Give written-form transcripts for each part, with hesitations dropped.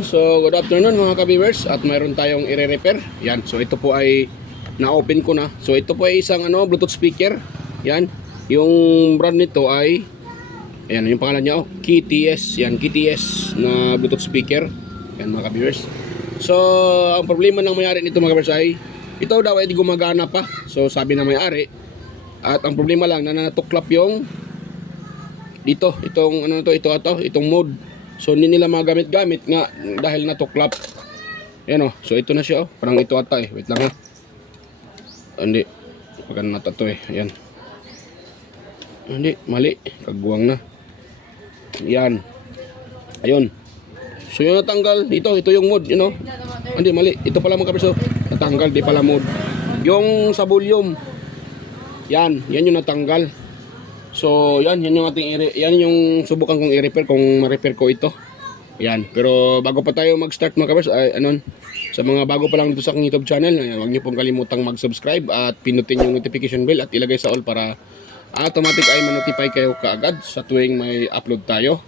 Ayun, so good afternoon mga ka-viewers at mayroon tayong i-repair. Yan, so ito po ay na-open ko na. So ito po ay isang Bluetooth speaker. Yan, yung brand nito ay ayan, yung pangalan niya KTS. Yan, KTS na Bluetooth speaker. Yan mga ka-viewers. So ang problema ng may-ari nito mga ka-viewers ay ito daw ay di gumagana pa. So sabi ng may-ari, at ang problema lang na natuklap yung dito, itong mode. So hindi nila magamit-gamit nga dahil natuklap. Ayan o. So ito na siya o. Parang ito ata eh. Wait lang ha. Hindi. Pagka nata to eh. Ayan. Hindi. Mali. Kagwang na. Ayan. Ayun. So yung natanggal dito. Ito yung mode. You know. Hindi. Mali. Ito pala mga kapiso. Natanggal. Di pala mode. Yung sa volume. Yan. Yan yung natanggal. So, yan yung ating yan yung subukan kong i-repair kung ma-repair ko ito. Yan. Pero bago pa tayo mag-start mga kabers, sa mga bago pa lang dito sa aking YouTube channel, huwag niyo pong kalimutang mag-subscribe at pinutin yung notification bell at ilagay sa all para automatic ay ma-notify kayo kaagad sa tuwing may upload tayo.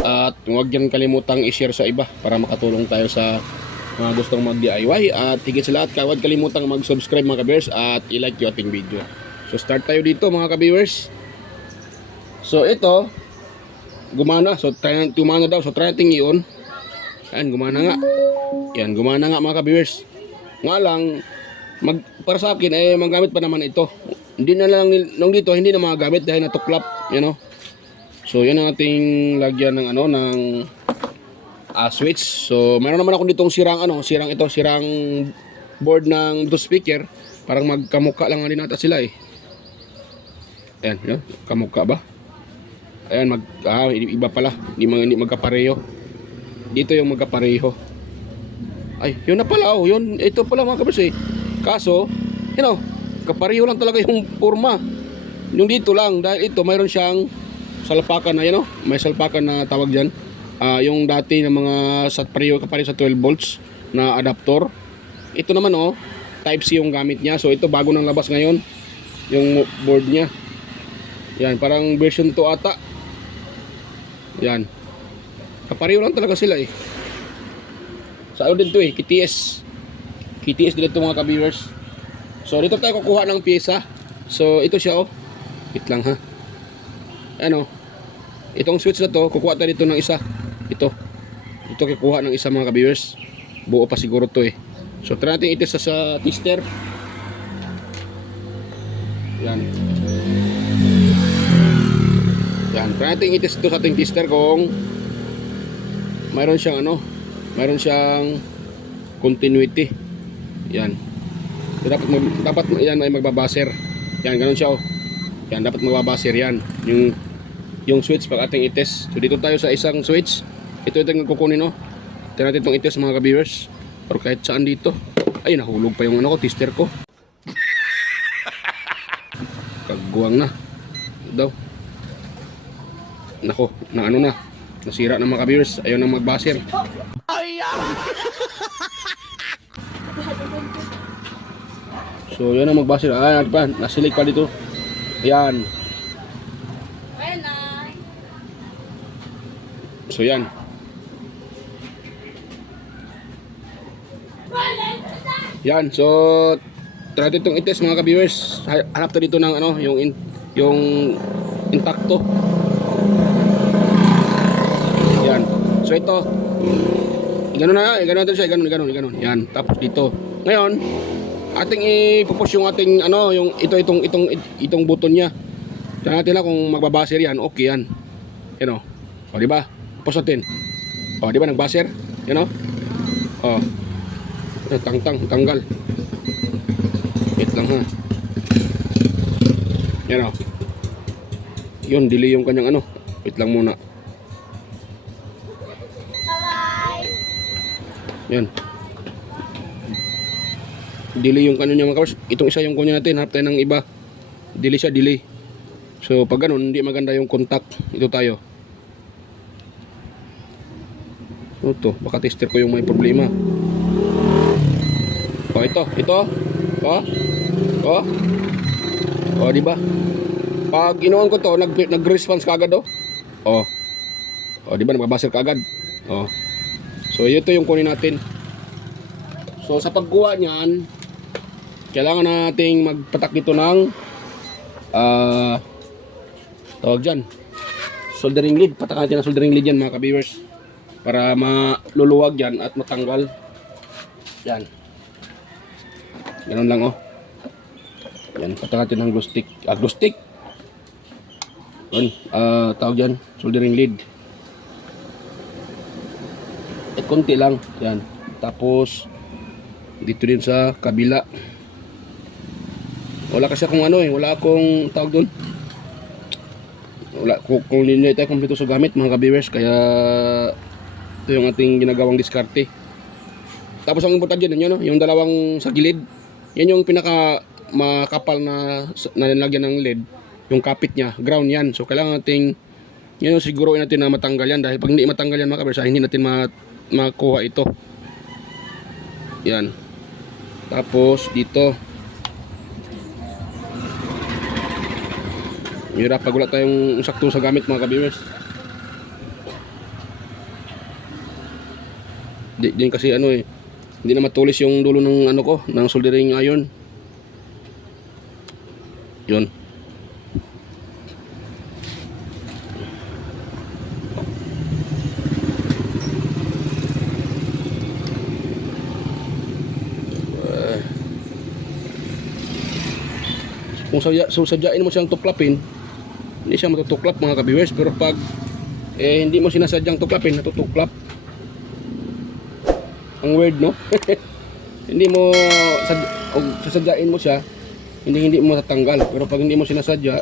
At huwag niyo kalimutang i-share sa iba para makatulong tayo sa mga gustong mag-DIY. At higit sa lahat, huwag kalimutang mag-subscribe mga kabers at i-like yung ating video. So, start tayo dito mga kabers. So ito gumana. So gumana daw. So try natin i-on. Ayan, gumana nga. Yan, gumana nga mga ka-viewers. Nga lang para sa akin ay magamit pa naman ito. Hindi na lang nung dito hindi na magagamit dahil natuklap, you know. So yan ang ating lagyan ng ng switch. So meron naman ako ditong sirang sirang board ng Bluetooth speaker. Parang magkamukha lang din ata sila eh. Ayan, yun, kamukha ba? Ayan, iba pala. Hindi magkapareho. Dito yung magkapareho. Ay, yun na pala. Oh, yun, ito pala mga kabers eh. Kaso, kapareho lang talaga yung forma. Yung dito lang, dahil ito, mayroon siyang salpakan na, may salpakan na tawag dyan. Yung dati na mga kapareho sa 12 volts na adapter. Ito naman, Type C yung gamit niya. So, ito bago nang labas ngayon. Yung board niya. Yan, parang version 2 ata. Yan. Kapareho lang talaga sila eh. Sa ano din to eh, KTS. KTS din ito mga ka-viewers. So dito tayo kukuha ng pyesa. So ito siya oh. Wait lang ha. Ano? Itong switch na to, kukuha tayo dito ng isa. Ito kukuha ng isa mga ka-viewers. Buo pa siguro to eh. So try natin itest sa tester. Yan. Yan, try natin itest ito sa ating tester kung mayroon siyang mayroon siyang continuity. Yan. So, dapat yan ay magbabaser. Yan, ganoon siya oh. Yan, dapat magbabaser yan. Yung switch pag ating itest. So dito tayo sa isang switch. Ito yung kukunin Try natin itong itest mga ka-viewers. Or kahit saan dito. Ay, nahulog pa yung tester ko. Kagwang na. Daw. Nako, nasira ng mga ka-viewers. Ayaw nang magbaser. So yun ang magbaser. Nasilig pa dito. Ayan. So yan. Yan, so try natin itong itest mga ka-viewers. Hanap tayo dito ng yung intakto. Yan. So ito, gano'n natin siya, gano'n. Yan, tapos dito. Ngayon, ating ipupush yung ating yung itong button niya. Tingnan natin lang kung magbabaser yan. Okay yan. Yan o, di ba? Push natin. O, di ba nagbaser? Yan o. O. Tanggal. Wait lang ha. Yan o. Yun, delay yung kanyang Wait lang muna. Yan. Delay yung kanya mga kabers. Itong isa yung kunya natin. Harap tayo ng iba. Delay siya, delay. So pag ganun, hindi maganda yung contact. Ito tayo. Ito, baka tester ko yung may problema. O ito. O, di ba? Pag inuon ko to, nag-response kaagad oh. O, di ba nagbabaser kaagad? O. So ito yung kunin natin. So sa pagkuha niyan, kailangan nating magpatak dito ng tawag dyan, soldering lead. Patak natin ang soldering lead yan mga ka-viewers, para maluluwag yan at matanggal yan. Ganun lang oh. Yan, patak natin ng glue stick. Glue stick yun, tawag dyan, soldering lead. Konti lang yan. Tapos dito din sa kabila, wala kasi akong ano wala akong tawag doon, wala kung hindi tayo kompleto sa gamit mga ka-viewers, kaya ito yung ating ginagawang diskarte. Tapos ang importante dyan yun, yung dalawang sa gilid, yan yung pinaka makapal na nalagyan ng lead, yung kapit niya, ground yan. So kailangan nating yun, siguruin natin na matanggal yan, dahil pag hindi matanggal yan mga ka-viewers, hindi natin makuha ito. Yan. Tapos dito, hirap pag wala tayong sakto sa gamit mga ka-viewers. Din kasi ano hindi na matulis yung dulo ng ano ko, ng soldering iron. Yun. Kung sadyain mo siyang tuklapin, hindi siya matutuklap mga ka-viewers. Pero pag hindi mo sinasadyang tuklapin, natutuklap. Ang weird no? Hindi mo sasadyain mo siya, hindi mo matatanggal. Pero pag hindi mo sinasadya,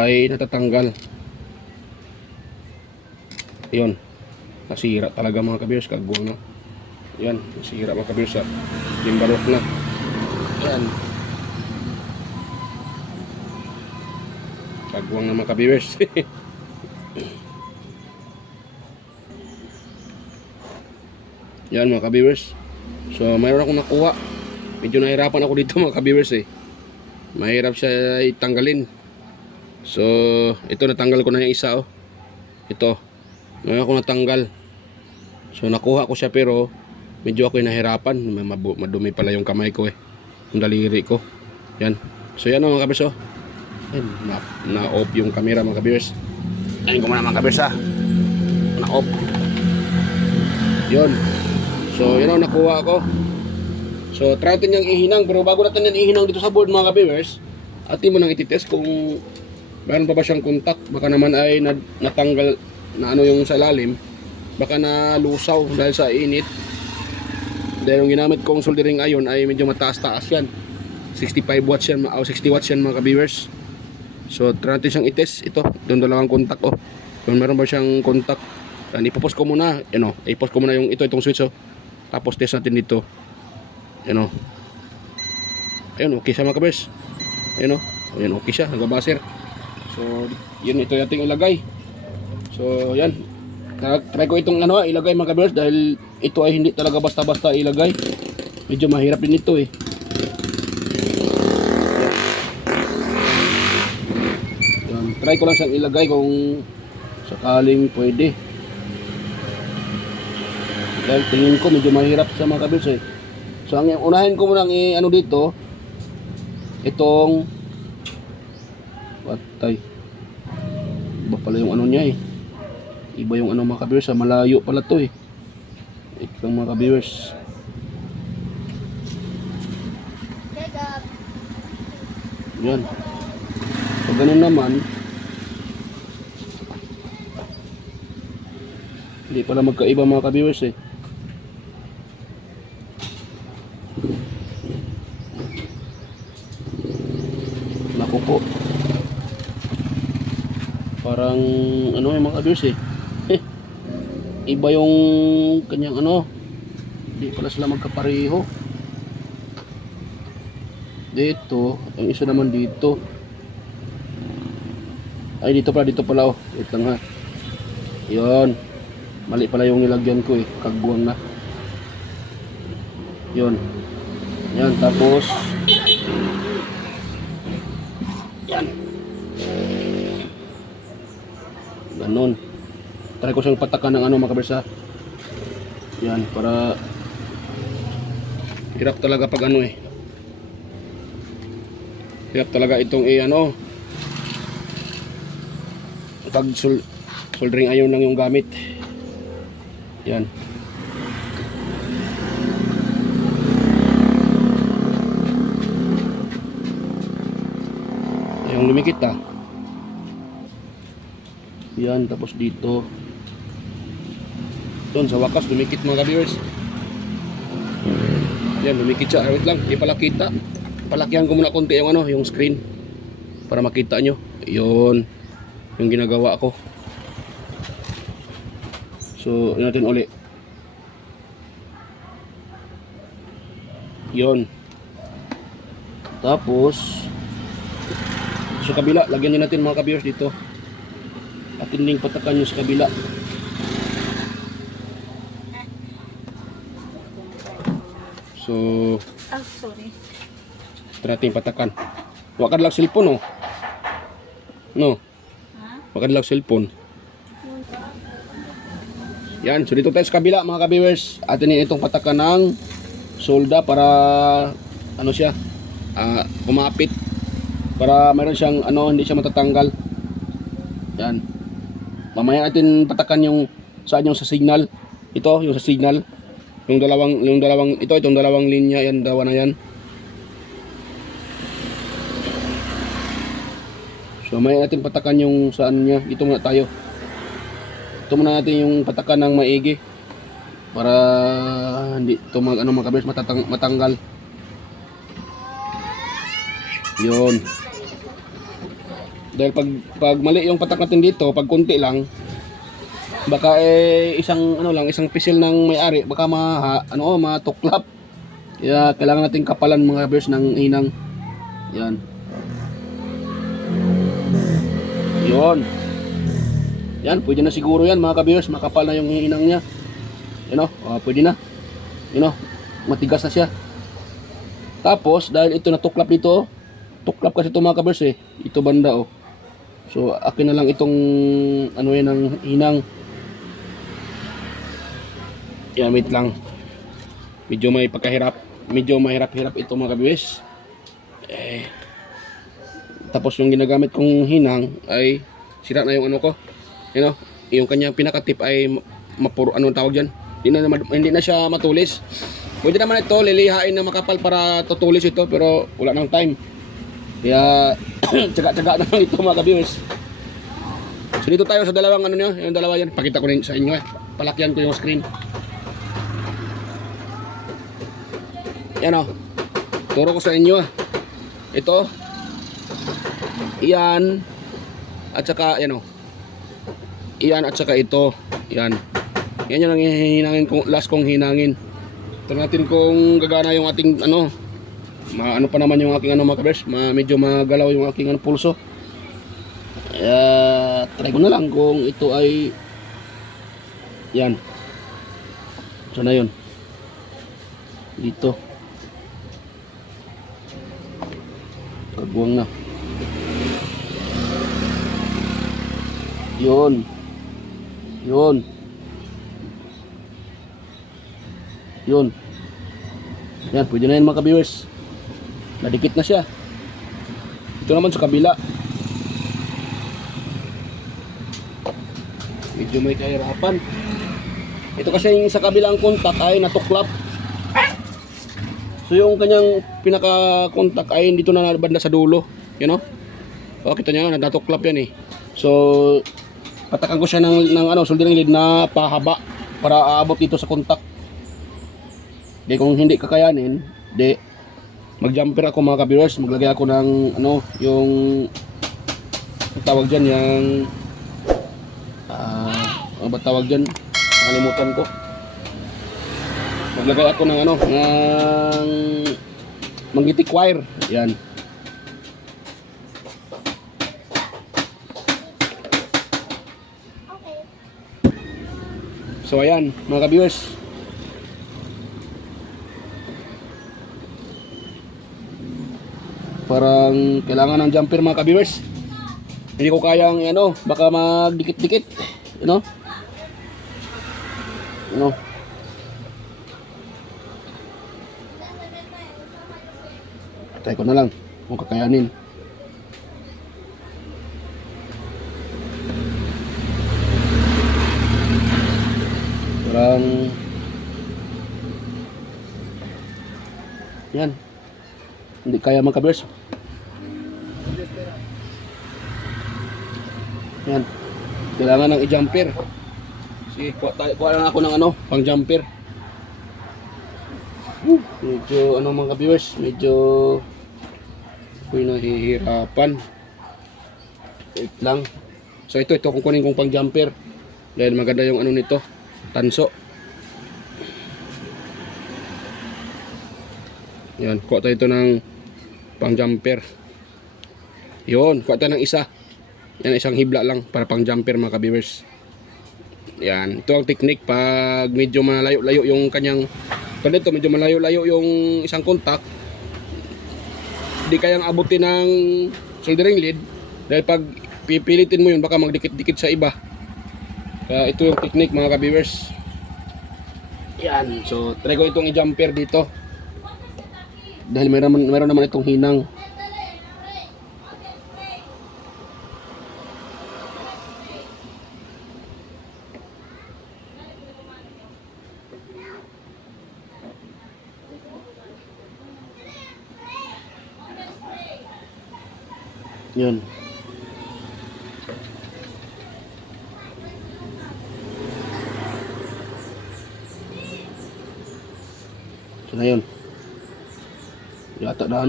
ay natatanggal. Yun, nasira talaga mga ka-viewers, kagbuang na. Yan, nasira mga ka-viewers, limbarok na. Yan, kagbuang na mga ka-viewers. Yan mga ka-viewers. So mayroon akong nakuha. Medyo nahirapan ako dito mga ka-viewers mahirap siya itanggalin. So ito, natanggal ko na yung isa ito, ngayon ako natanggal. So nakuha ko siya, pero medyo ako nahirapan. Madumi pala yung kamay ko yung daliri ko. Yan. So yan mga ka-viewers na-off yung camera mga ka-viewers. Ayun ko muna mga ka-viewers na-off. Yun. So yun ang nakuha ko. So try natin yung ihinang, pero bago natin yan ihinang dito sa board mga ka-viewers, atin mo nang ititest kung meron pa ba siyang contact. Baka naman ay natanggal na ano yung sa lalim, baka nalusaw dahil sa init. Dahil yung ginamit kong soldering iron ay medyo mataas-taas yan, 65 watts yan o 60 watts yan mga ka-viewers. So try natin siyang itest. Ito, yung dalawang contact kung meron ba siyang contact. And ipopost ko muna, ipopost ko muna itong switch tapos test natin dito. Ayun, okay siya mga ka-viewers. Ayun, okay siya, nagbabaser. So yun, ito yung ating ilagay. So yan, try ko itong ilagay mga ka-viewers, dahil ito ay hindi talaga basta-basta ilagay. Medyo mahirap din ito Yan, try ko lang siyang ilagay kung sakaling pwede. Dahil tingin ko medyo mahirap sa mga ka-viewers So ang unahin ko muna dito, itong patay. Iba pala yung niya Iba yung mga ka-viewers malayo pala to Ito mga ka-viewers. Yan. Pag ganun naman, hindi pala magkaiba mga ka-viewers Naku po. Parang yung mga ka-viewers iba yung kanyang hindi pala sila magkapareho. Dito, ang isa naman dito. Ay, dito pala wait lang Yun. Mali pala yung nilagyan ko kagbuang na. Yun. Yan, tapos yan. Ganon. Try ko siyang patakan ng mga ka-viewers Yan, para hirap talaga pag ano eh. Hirap talaga itong ano, pag soldering iron lang yung gamit. Yan. Yung lumikit yan, tapos dito doon sa wakas lumikit mga ka-viewers. Yan, lumikit siya. Wait lang, di pala kita. Palakyan ko muna konti yung ano, yung screen para makita nyo. Yun yung ginagawa ko. So yun natin uli. Yun. Tapos sa kabila, lagyan din natin mga ka-viewers dito. Atin ding patakan nyo sa kabila. So, sorry. ito natin patakan. Huwag ka lang cellphone, oh. No? Huwag ka lang cellphone. Yan, so dito tayo sa kabila mga ka-viewers. Atin din itong patakan ng solda para ano siya, kumapit. Para mayroon siyang ano, hindi siya matatanggal. Yan. Mamaya natin patakan yung saan yung sa signal. Ito, yung sa signal. Yung dalawang itong dalawang linya yan, dawa na yan. So mamaya natin patakan yung saan niya. Dito muna tayo. Ito muna natin yung patakan ng maigi para hindi ito mga kabers matanggal. Yun. Dahil pag mali yung patak natin dito, pag kunti lang, baka isang isang pisil ng may-ari, baka matuklap. Kaya kailangan natin kapalan mga kabers ng inang. Yan. Yun. Yan, pwede na siguro yan mga kabers, makapal na yung inang niya. Pwede na. Matigas na siya. Tapos dahil ito natuklap dito, tuklap kasi ito mga kabers ito banda So akin na lang itong yan ng inang. Yan, wait lang. Medyo may pagkahirap. Medyo mahirap-hirap ito mga kabers. Tapos yung ginagamit kong hinang ay sira na yung ano ko. Yung kanyang pinakatip ay mapuro, tawag dyan. Hindi na siya matulis. Pwede naman ito lilihain na makapal para tutulis ito, pero wala nang time. Kaya tsaga-tsaga na lang ito mga ka-viewers. So dito tayo sa dalawang yung dalawa yan. Pakita ko rin sa inyo Palakyan ko yung screen. Yan Turo ko sa inyo Ito. Iyan. At saka Iyan at saka ito. Yan. Yan yung hinangin kong last kong hinangin. Ito natin kung gagana yung ating ano pa naman yung aking mga kabers, medyo magalaw yung aking pulso. Try ko na lang kung ito ay yan. Sana yun. Dito. Pagbuwang na. Yun. Yan, pwede na yan mga ka-viewers. Nadikit na siya. Ito naman sa kabila. Medyo may kahirapan. Ito kasi yung sa kabilang kontak ay natuklap. So yung kanyang pinaka-kontak ay dito na banda sa dulo. Kita nyo natuklap yan So patakan ko siya ng soldering lead na pahaba para aabot dito sa kontak. Kung hindi kakayanin, mag-jumper ako mga ka-viewers, maglagay ako ng yung tawag dyan, yung ano ba tawag dyan, nakalimutan ko. Maglagay ako ng ng magnetic wire. Yan. So ayan mga ka-viewers, parang kailangan ng jumper mga ka-viewers. Hindi ko kayang baka magdikit-dikit. Try ko na lang kung kakayanin. Parang yan. Hindi kaya mga ka-viewers. Yan. Kailangan ng i-jumper. Sige, kuha lang ako ng pang jumper. Medyo mga ka-viewers, medyo ako'y nahihirapan. Wait lang. So ito kukunin kong pang jumper. Dahil maganda yung nito, tanso. Yan, kuha tayo ito ng pang jumper. Yun, kuha tayo ng isa. Yan, isang hibla lang para pang jumper mga ka-viewers. Yan, ito ang technique pag medyo malayo-layo yung kanyang dito, medyo malayo-layo yung isang contact. Hindi kayang abutin ng soldering lead dahil pag pipilitin mo yun baka magdikit-dikit sa iba. Kaya ito yung technique mga ka-viewers. Yan, so try ko itong i-jumper dito. Dahil meron naman itong hinang. Yun. So na yun. Yata na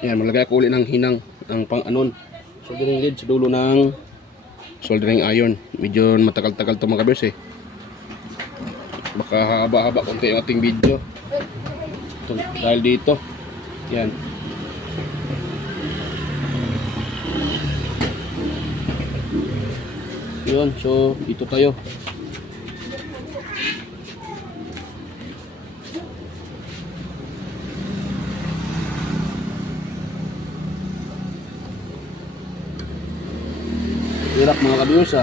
Yan, maglagay ako ulit ng hinang ng pang soldering lead sa dulo ng soldering iron. Medyo matagal-tagal ito mga ka-viewers Baka haba-haba konti yung ating video. Ito, dahil dito. Yan. Yun, so dito tayo. Hirap mga ka-viewers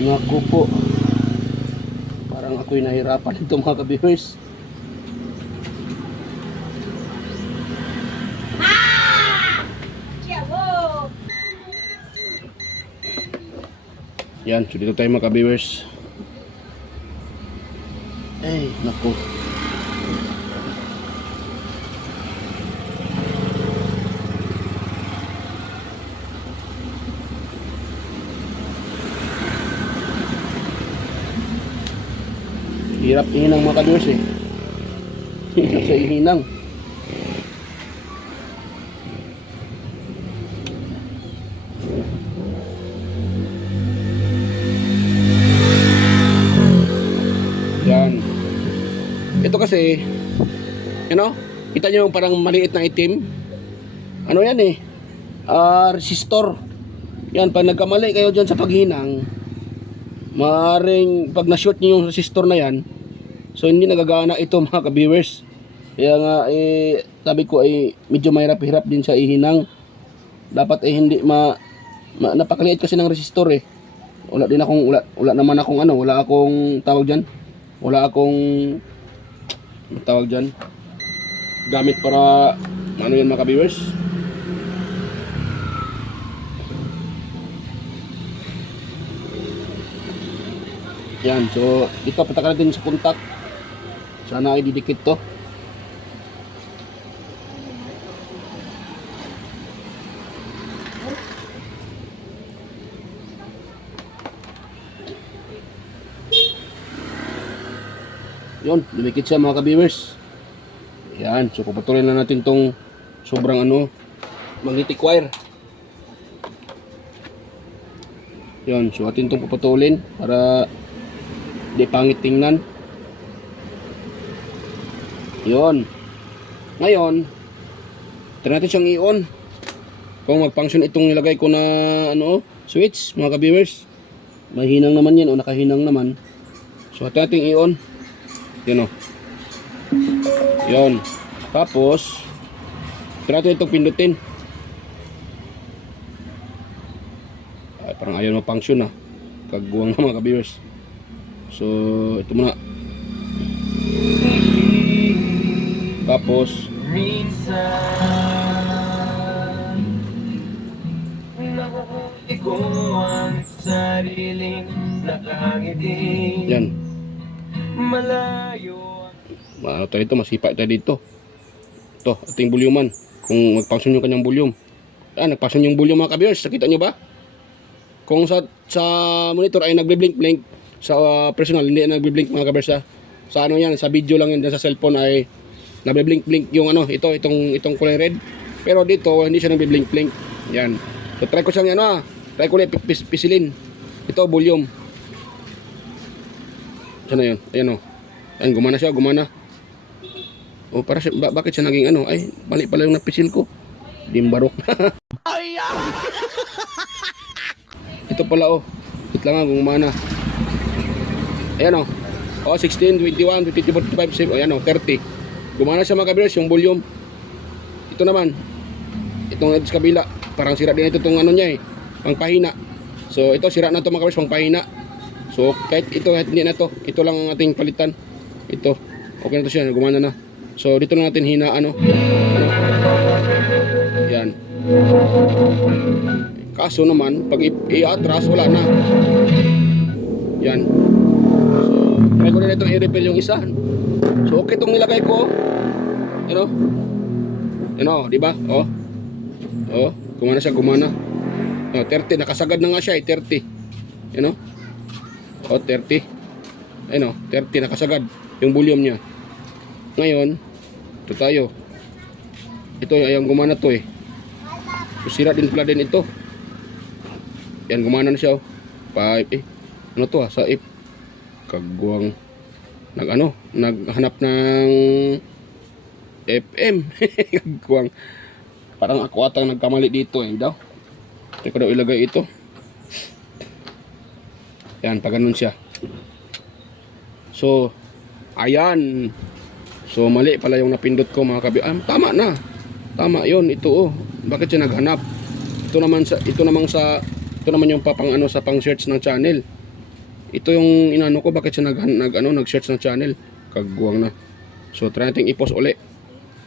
Naku po. Parang ako'y nahirapan ito mga ka-viewers. Yan, so dito tayo mga ka-viewers. Ay, naku. Hirap ihinang mga ka-viewers Hirap sa ihinang. Yan. Ito kasi, kita nyo yung parang maliit na itim. Ano yan resistor. Yan, pag nagkamali kayo dyan sa paghinang, maaaring pag na-short nyo yung resistor na yan, so hindi nagagana ito mga ka-viewers. Kaya nga sabi ko medyo mahirap-hirap din sa ihinang. Dapat hindi napakaliit kasi ng resistor Wala naman akong wala akong tawag diyan. Wala akong tawag diyan. Gamit para yan mga ka-viewers. Yan, so dito patakan natin sa contact. Sana ay didikit to. Yun, dumikit siya mga ka-viewers. Yan, so puputulin na natin tong sobrang magnetic wire. Yun, so atin itong puputulin para di pangit tingnan. Yun. Ngayon, try natin siyang i-on. Kung mag-function itong nilagay ko na switch, mga ka-viewers. Mahinang naman yan o nakahinang naman. So atin natin i-on. Yun Yun. Tapos, try natin itong pindutin. Parang ayaw ma-function na. Kagwang na mga ka-viewers. So, ito muna. Tapos, nakuhuli ko ang sariling nakangiti. yan. Malayo Ano tayo dito, masipa tayo dito. Ito, ating volume. Kung mag-function yung kanyang volume. Nag-function yung volume mga ka-viewers. Nakita nyo ba? Kung sa monitor ay nagbe-blink-blink, sa personal hindi nagbe-blink mga ka-viewers. Sa ano yan, sa video lang yan, sa cellphone ay nagbe-blink-blink yung ano, itong kulay red. Pero dito, hindi siya nagbe-blink-blink. Yan. So, try ko siyang ano, try ko ulit pisilin. Ito, volume. Saan na yun? Ayan o. Ayan, gumana siya, gumana. O, para siya, bakit siya naging ano? Ay, mali pala yung napisil ko. Dimbarok. Ito pala o. Ito lang nga, gumana. Ayan o. O, 16, 21, 22, 45, ayan o, 30. Gumana siya mga ka-viewers, yung volume. Ito naman. Itong sa kabila. Parang sira din ito itong ano niya eh. Pangpahina. So, ito sira na ito mga ka-viewers, pangpahina. So, kahit ito, kahit hindi na ito. Ito lang ang ating palitan. Ito. Okay na ito siya, gumana na. So, dito na natin hinaan, ano. Yan. Kaso naman, pag i-atras, wala na. Yan. So, try ko na itong i-repair yung isa. So, okay itong nilagay ko. Ano? Ano, di ba? Oh. Oh, gumana siya, gumana. Oh, 30. Nakasagad na nga siya, 30. Ano? Oh, 30. Ayun, 30. Nakasagad yung volume niya. Ngayon, ito tayo. Ito, ayang gumana to eh. So, sira din pala din ito. Yan, gumana na siya oh. Ano to sa if. Kagwang. Naghanap ng FM. Kagwang. Parang ako atang nagkamali dito eh daw. Hindi ko daw ilagay ito. Yan, pag ganun siya. So, ayan. So, mali pala yung napindot ko mga kabi. Tama na. Tama yon ito oh. Bakit siya naghanap? Ito naman yung pang-search ng channel. Ito yung inano ko, bakit siya nag-search ng channel. Kagwang na. So, try natin i-post uli.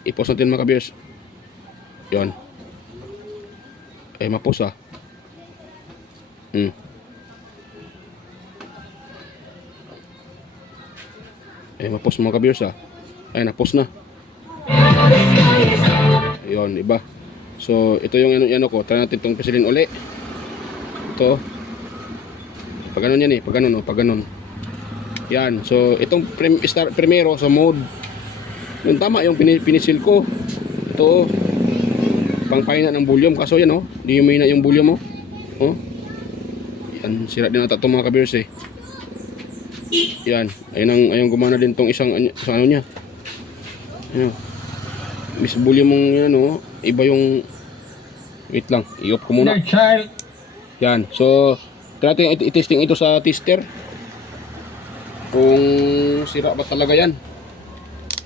I-post natin mga kabiyers. Yon. Ma-post ah. Ma-post mga kabiyers ah. Ay, na-post na. Ayun, iba. So, ito yung ano ko. Try natin itong pisilin uli. Ito. Pag ganun yan eh. Pag ganun, pag ganun. Yan. So, itong primero sa mode. Yung tama yung pinisil ko. Ito. Pangpahina ng volume. Kaso yan oh. Hindi yung mahina yung volume oh. Oh. Yan. Sira din ata itong mga kabiyers eh. Yan. Ayun gumana din itong isang ano niya. Ano. Miss volume mong yan oh. Iba yung wait lang. I-off ko muna. Yan. So, try natin i-testing ito sa tester. Kung sira ba talaga yan.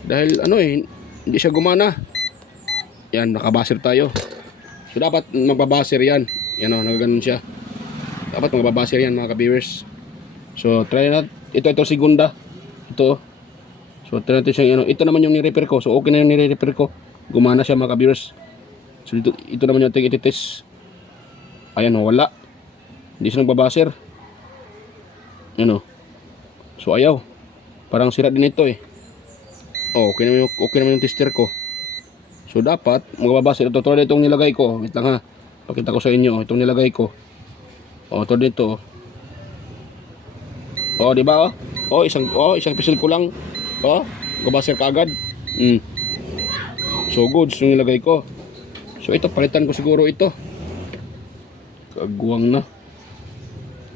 Dahil ano eh, hindi siya gumana. Yan, nakabaser tayo. So, dapat magbabaser yan. Yan o, nagaganon siya. Dapat magbabaser yan mga ka-viewers. So, try natin. Ito segunda. Ito. So, try natin siya. Ito naman yung ni-repair ko. So, okay na yung ni-repair ko. Gumana siya mga ka-viewers. So, ito naman yung ating iti-test. Ayan o, wala. Hindi siya nagbabaser. Yan o. So, ayaw. Parang sira din ito eh. Oh, okay naman yung tester ko. So, dapat magbabaser. Ito itong nilagay ko. Wait lang ha. Pakita ko sa inyo. Itong nilagay ko. Oh, ito dito. Oh, di ba? Oh, isang pisil ko lang. Oh, magbabaser ka agad. So, goods yung nilagay ko. So, ito palitan ko siguro ito. Kagwang na.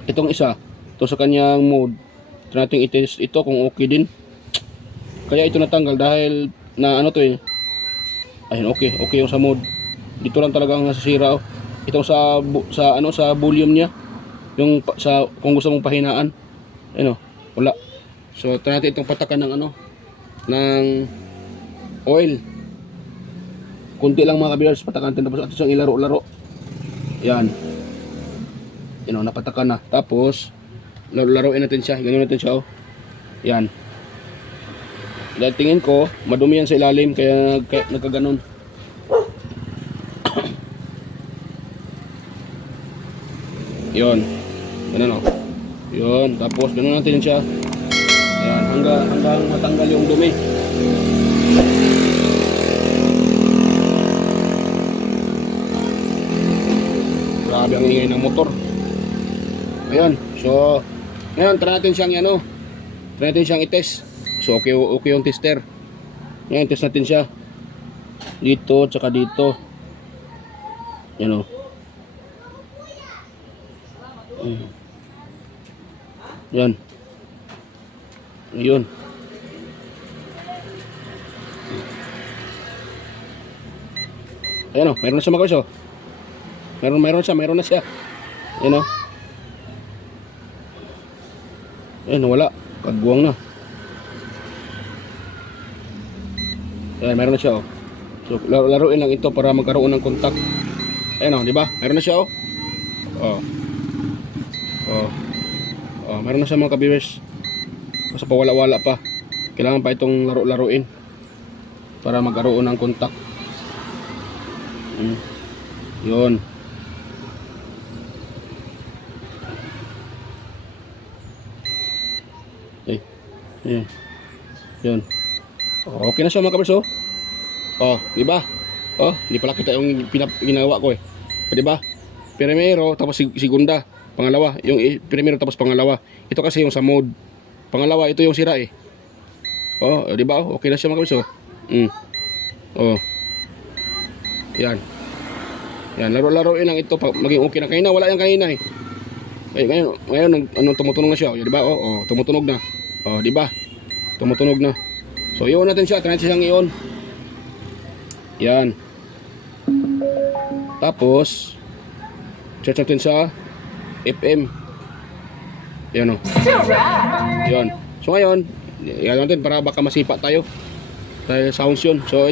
Itong isa, ito sa kanyang mode. Try natin i-test ito kung okay din. Kaya ito natanggal dahil na ano to eh. Ayun, okay yung sa mode. Dito lang talaga ang nasisira oh. Itong sa volume niya. Yung kung gusto mong pahinaan. Ayun oh, wala. So try natin itong patakan ng ng oil. Kunti lang mga ka-viewers, patakan natin tapos atin siyang ilaro-laro. Yan. napatakan na. Tapos, laruin natin siya. Ganyan natin siya, oh. Yan. Dahil tingin ko, madumi yan sa ilalim, kaya nagkaganon. Yun. Ganun, oh. Yun. Tapos, ganun natin siya. Yan. Hanggang matanggal yung dumi. Grabe ang ingay ng motor. Ayun. So, ngayon, try natin siyang ano. Try natin siyang i-test. So, okay yung tester. Ngayon, test natin siya. Dito, tsaka dito. Yan, o. Yan. Ayun. Ayan, o. Meron na siya, mga kabis, o. Meron na siya. Ayan, o. Ayan, wala. Kagbuwang na. Ayan, meron na siya, oh. So, laruin lang ito para magkaroon ng contact. Ayan, oh, di ba? Meron na siya, oh. Meron na siya, mga ka-viewers. Basta pa wala pa. Kailangan pa itong laruin para magkaroon ng contact. Yun. Ayan. Yun. Okay na siya, mga kabers, oh. Di ba? Hindi pala kita yung ginawa ko, eh. Di ba? Primero tapos segunda, pangalawa, yung primero tapos pangalawa. Ito kasi yung sa mode. Pangalawa, ito yung sira, eh. Di ba? Okay na siya, mga kabers, oh. Yan. Yan, laro-laruin lang ito maging okay na. Kanina wala yan kanina, eh. Ngayon tumutunog na siya, di ba? Tumutunog na. Di ba? Tumutunog na. So, i-on natin siya. Try natin siyang i-on. Yan. Tapos, check natin sa FM. Yan, o. Yan. So, ngayon, yan natin para baka masipa tayo. Dahil sounds yun. So,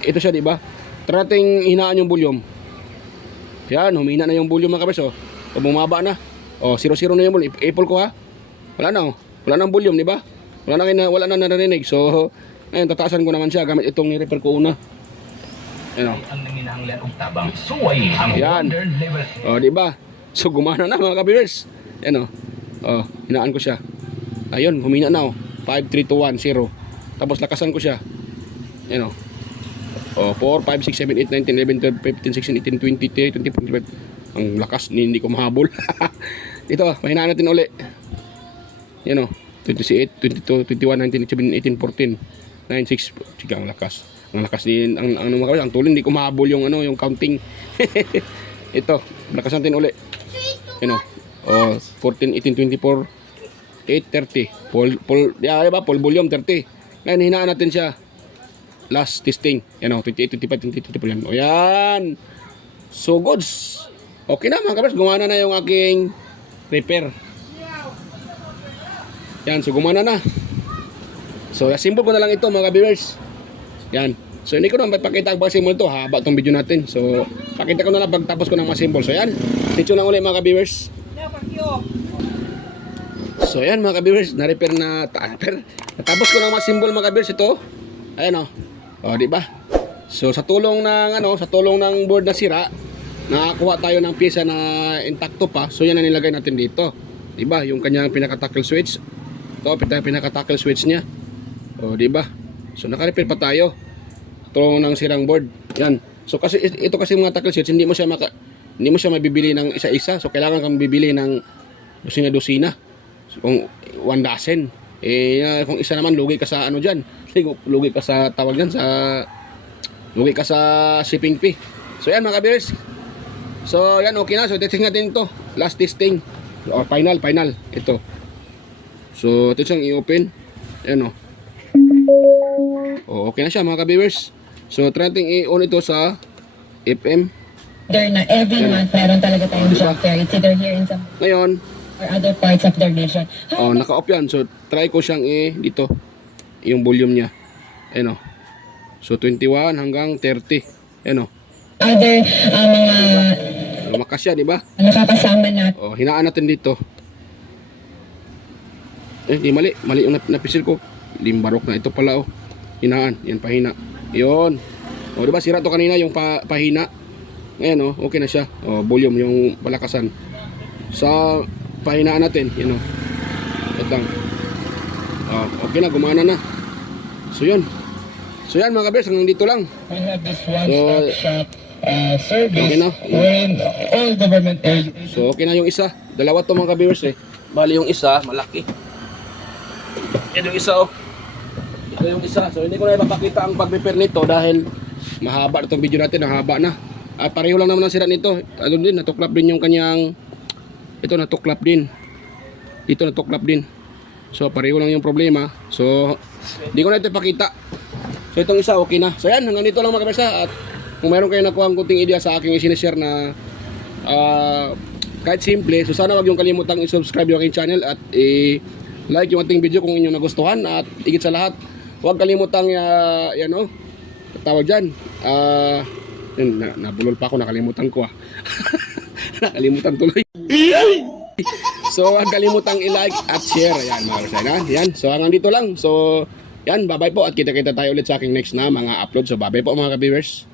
ito siya, di ba? Try natin hinaan yung volume. Yan, humina na yung volume, mga kabers, oh. So, bumaba na. 0-0 na yung volume. Apple ko, ha? Wala na, oh. Wala nang volume, di ba? Wala na narinig. So, ngayon, tataasan ko naman siya gamit itong ni-repair ko una. Ayan, o. Yan. Di ba? So, gumana na, mga ka-viewers. Ayan, o. Hinaan ko siya. Ayun, humina na, o. 5, 3, 2, 1, 0. Tapos, lakasan ko siya. Ayan, o. 4, 5, 6, 7, 8, 9, 10, 11, 12, 15, 16, 18, 20, 20, 21. Ang lakas, hindi ko mahabol. Dito, mahinaan natin uli. Yan, o. 28, 22, 21, 19, 17, 18, 14, 9, 6. Sige, ang lakas. Ang lakas din, ang tulin, hindi ko mahabol yung, yung counting. Ito, lakas natin uli. Yan, o. 14, 18, 24, 8, 30. Diba? Full volume, 30. Ngayon, hinaan natin siya. Last testing. Yan, o. 28, 25, 20, 24. Yan. O, yan. So, goods. Okay na, mga kabers. Gumana na yung aking repair. Yan, so gumana na. So, assemble ko na lang ito, mga viewers. Yan. So, hindi ko naman pakita ang pag-assemble ito. Haba itong video natin. So, pakita ko na lang pagtapos ko ng assemble. So, yan. Stay tuned lang ulit, mga viewers. So, yan, mga viewers. Na-repair na. Natapos ko ng assemble, mga viewers. Ito. Ayan, o. Di ba? So, sa tulong ng board na sira, nakakuha tayo ng pyesa na intakto pa. So, yan na nilagay natin dito. Di ba? Yung kanyang pinaka-tackle switch. Ito, pinaka-tackle switch niya. Di ba? So, naka-repair pa tayo. Tulong ng sirang board. Yan. So, kasi ito kasi mga tackle switch, hindi mo siya mabibili ng isa-isa. So, kailangan kang bibili ng dosina-dosina. So, kung 1 dozen. Kung isa naman, lugi ka sa dyan. Lugi ka sa tawag dyan, lugi ka sa shipping fee. So, yan, mga kabiyers. So, yan, okay na. So, testing natin ito. Last testing. Or final. Ito. So, ito siyang i-open. Ayan, okay na siya, mga ka-viewers. So, try natin i-on ito sa FM. Na every month, meron talaga tayong job fair. It's either here in some Ngayon, or other parts of the nation. naka-off yan. So, try ko siyang dito. Yung volume niya. Ayan, So, 21 hanggang 30. Ayan, Other mga Lumakas siya, di ba? nakakasama natin. O, hinaan natin dito. Di mali. Mali yung napisil ko. Limbarok na. Ito pala, oh. Hinaan. Yan, pahina. Yun. O, di ba, sira to kanina yung pahina. Ngayon, oh, okay na siya. O, volume, yung palakasan. Sa pahinaan natin, yun, oh. Ito lang. O, okay na, gumana na. So, yun. So, yan, mga kabers, hanggang dito lang. We have this one-stop shop service Okay na. when all government agencies. So, okay na yung isa. Dalawa to mga kabers, eh. Bali yung isa, malaki. Yan yung isa, oh. Ito yung isa. So, hindi ko na ipapakita ang pag-prepare nito dahil mahaba itong video natin. Mahaba na. At pareho lang naman ang sira nito. Ano din, natuklap din yung kanyang... Ito, natuklap din. Dito, natuklap din. So, pareho lang yung problema. So, hindi ko na ito ipakita. So, itong isa, okay na. So, yan. Hanggang dito lang mga kabersa. At kung mayroon kayo nakuha ang kunting idea sa aking isinishare na kahit simple, so sana wag yung kalimutang i-subscribe yung aking channel at i-like yung ating video kung inyong nagustuhan. At higit sa lahat, huwag kalimutang yan o, tawag dyan, nabulol pa ako, nakalimutan ko nakalimutan tuloy. So huwag kalimutang i-like at share. Ayan mga kasayna, yan. So hanggang dito lang. So yan, bye bye po at kita-kita tayo ulit sa aking next na mga upload. So bye bye po mga ka-viewers.